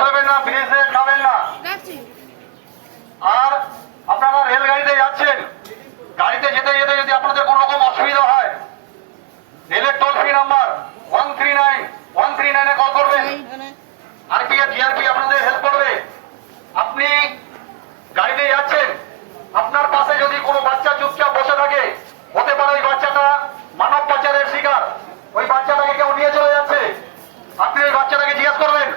বসবেন না, ব্রিজে খাবেন না। আর আপনারা রেলগাড়িতে যাচ্ছেন, গাড়িতে যেতে যেতে যদি আপনাদের কোনো রকম অসুবিধা হয়, রেলের টোল ফ্রি নাম্বার 139 কল করবেন। আরপিএফ জিআরপি আপনাদের হেল্প করবে। আপনি গাড়িতে যাচ্ছেন, আপনার পাশে যদি কোনো বাচ্চা চুপচাপ বসে থাকে, হতে পারে ওই বাচ্চাটা মানব পাচারের শিকার, ওই বাচ্চাটাকে কেউ নিয়ে চলে যাচ্ছে। আপনি ওই বাচ্চাটাকে জিজ্ঞেস করবেন,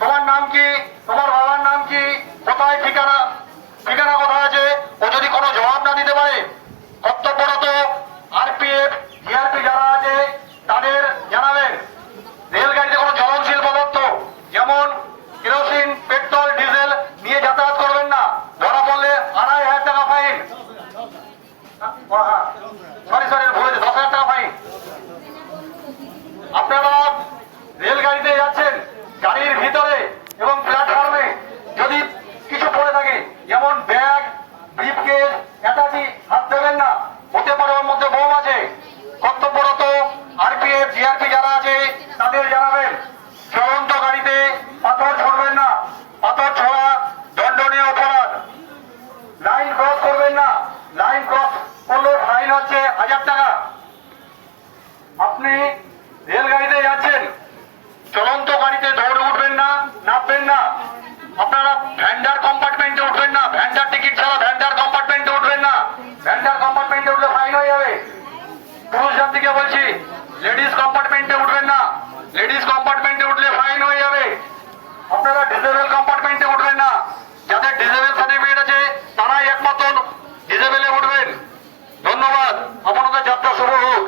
তোমার নাম কি, তোমার বাবার নাম কি, কোথায় ঠিকানা কোথায় আছে। ও যদি কোনো জবাব না দিতে পারে, কর্তব্যরত আরপিএফ জিআরপি যারা আছে তাদের জানাবেন। রেলগাড়িতে কোনো জ্বলনশীল পদার্থ যেমন কেরোসিন, পেট্রোল, ডিজেল নিয়ে যাতায়াত করবেন না। ধরা পড়লে 2500 টাকা ফাইন। সরি ভুলে 10,000 টাকা ফাইন। আপনারা রেলগাড়িতে যাচ্ছেন, গাড়ির ভিতরে এবং প্ল্যাটফর্মে যদি কিছু পড়ে থাকে, যেমন ব্যাগ, ব্রিফকেস, অ্যাটাচি, হাত দেবেন না। হতে পারে ওর মধ্যে বোম আছে। কর্তব্যরত আরপিএফ জিআরপি যারা আছে তাদের জানাবেন। চলন্ত গাড়িতে পাথর ছড়বেন না। পাথর ছোড়া দণ্ডনীয় অপরাধ। লাইন ক্রস করবেন না। লাইন ক্রস করলে ফাইন হচ্ছে 1000 টাকা। আপনি রেলগাড়িতে যাচ্ছেন, চলন্ত গাড়িতে দৌড়ে উঠবেন না, নামবেন না। আপনারা ভ্যান্ডার কম্পার্টমেন্টে উঠবেন না। ভ্যান্ডার টিকিট ছাড়া ভ্যান্ডার কম্পার্টমেন্টে উঠবেন না। ভ্যান্ডার কম্পার্টমেন্টে উঠলে ফাইন হয়ে যাবে। পুরুষ জাতিকে বলছি, লেডিস কম্পার্টমেন্টে উঠবেন না। লেডিস কম্পার্টমেন্টে উঠলে ফাইন হয়ে যাবে। আপনারা ডিসেবল কম্পার্টমেন্টে উঠবেন না। যাদের ডিসেবল সার্টিফিকেট আছে তারাই একমাত্র ডিসেবলে উঠবেন। ধন্যবাদ। আপনাদের যাত্রা শুভ হোক।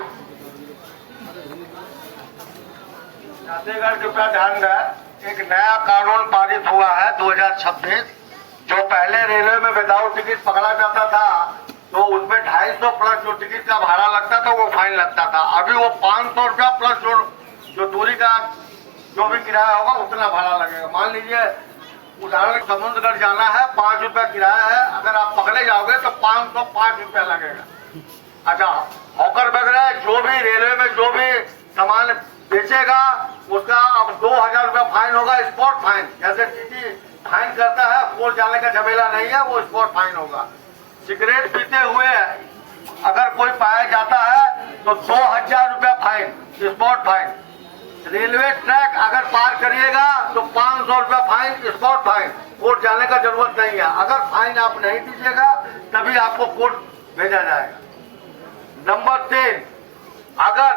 छत्तीसगढ़ कृपया ध्यान दें, एक नया कानून पारित हुआ है 2026। जो पहले रेलवे में विदाउट टिकट पकड़ा जाता था तो उसमें 250 प्लस जो टिकट का भाड़ा लगता था वो फाइन लगता था। अभी वो 500 रुपया प्लस जो दूरी का जो भी किराया होगा उतना भाड़ा लगेगा। मान लीजिए उदाहरण समुद्रगढ़ जाना है, 5 रुपया किराया है, अगर आप पकड़े जाओगे तो 505 रुपया लगेगा। अच्छा, हॉकर वगैरह जो भी रेलवे में जो भी सामान बेचेगा उसका अब 2000 रुपया फाइन होगा, स्पॉट फाइन। जैसे टीटी फाइन करता है, कोर्ट जाने का झमेला नहीं है, वो स्पॉट फाइन होगा। सिगरेट पीते हुए अगर कोई पाया जाता है तो 2000 रुपया fine, spot fine. Railway track अगर पार करिएगा तो 500 रुपया फाइन, स्पॉट फाइन। कोर्ट जाने का जरूरत नहीं है। अगर फाइन आप नहीं दीजिएगा तभी आपको कोर्ट भेजा जाएगा। नंबर 3, अगर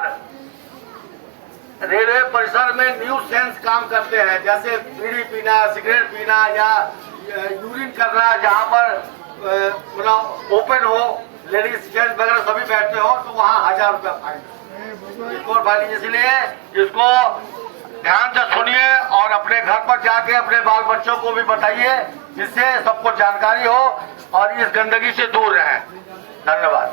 रेलवे परिसर में न्यू सेंस काम करते हैं, जैसे बीड़ी पीना, सिगरेट पीना या यूरिन करना, जहाँ पर मतलब ओपन हो, लेडीज जेंट्स वगैरह सभी बैठते हो, तो वहाँ 1000 रुपया फाइन। इसलिए इसको ध्यान से सुनिए और अपने घर पर जाके अपने बाल बच्चों को भी बताइए, जिससे सबको जानकारी हो और इस गंदगी से दूर रहें। धन्यवाद।